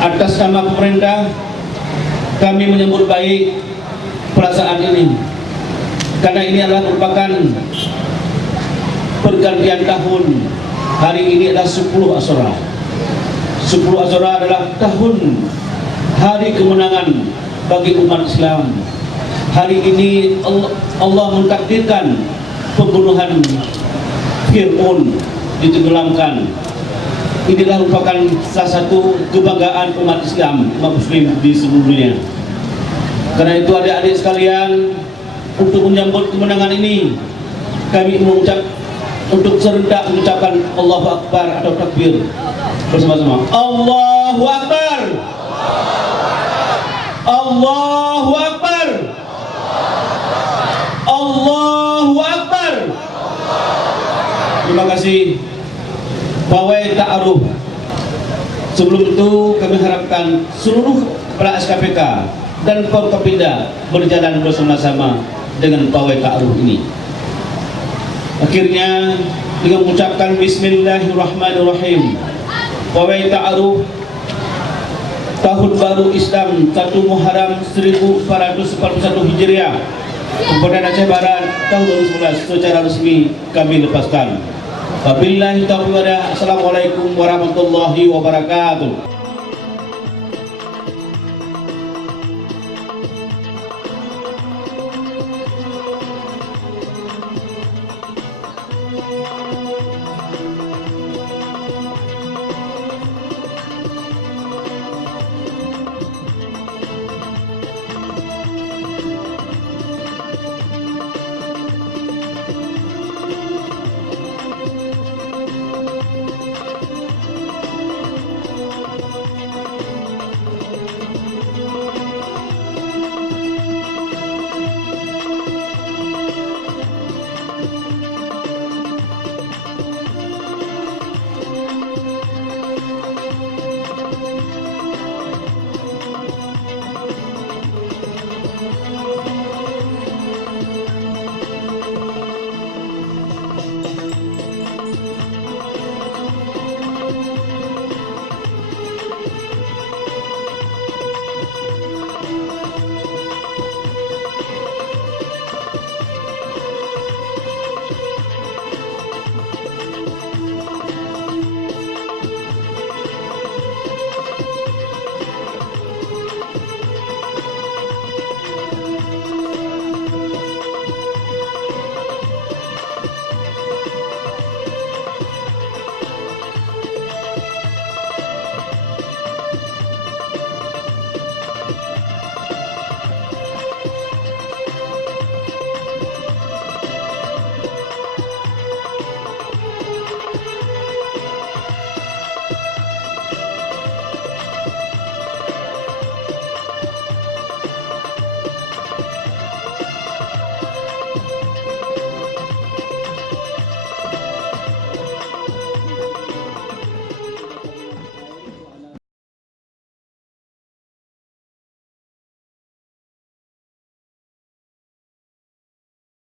Atas nama pemerintah, kami menyambut baik pelaksanaan ini, karena ini adalah merupakan pergantian tahun. Hari ini adalah 10 Asyura. 10 Asyura adalah tahun hari kemenangan bagi umat Islam. Hari ini Allah mentakdirkan pembunuhan Fir'aun ditenggelamkan. Inilah merupakan salah satu kebanggaan umat Islam, umat Muslim di seluruh dunia. Karena itu adik-adik sekalian, untuk menyambut kemenangan ini, kami untuk serentak mengucapkan Allahu Akbar atau takbir bersama-sama. Allahu Akbar. Allahu Akbar. Allahu Akbar. Terima kasih. Pawai Ta'aruf. Sebelum itu kami harapkan seluruh kepala SKPK dan Forkopimda berjalan bersama-sama dengan Pawai Ta'aruf ini. Akhirnya dengan mengucapkan Bismillahirrahmanirrahim, Pawai Ta'aruf Tahun Baru Islam 1 Muharram 1441 Hijriah Kabupaten Aceh Barat tahun 2011 secara resmi kami lepaskan. Wabillahi taufiq wal hidayah. Assalamualaikum warahmatullahi wabarakatuh.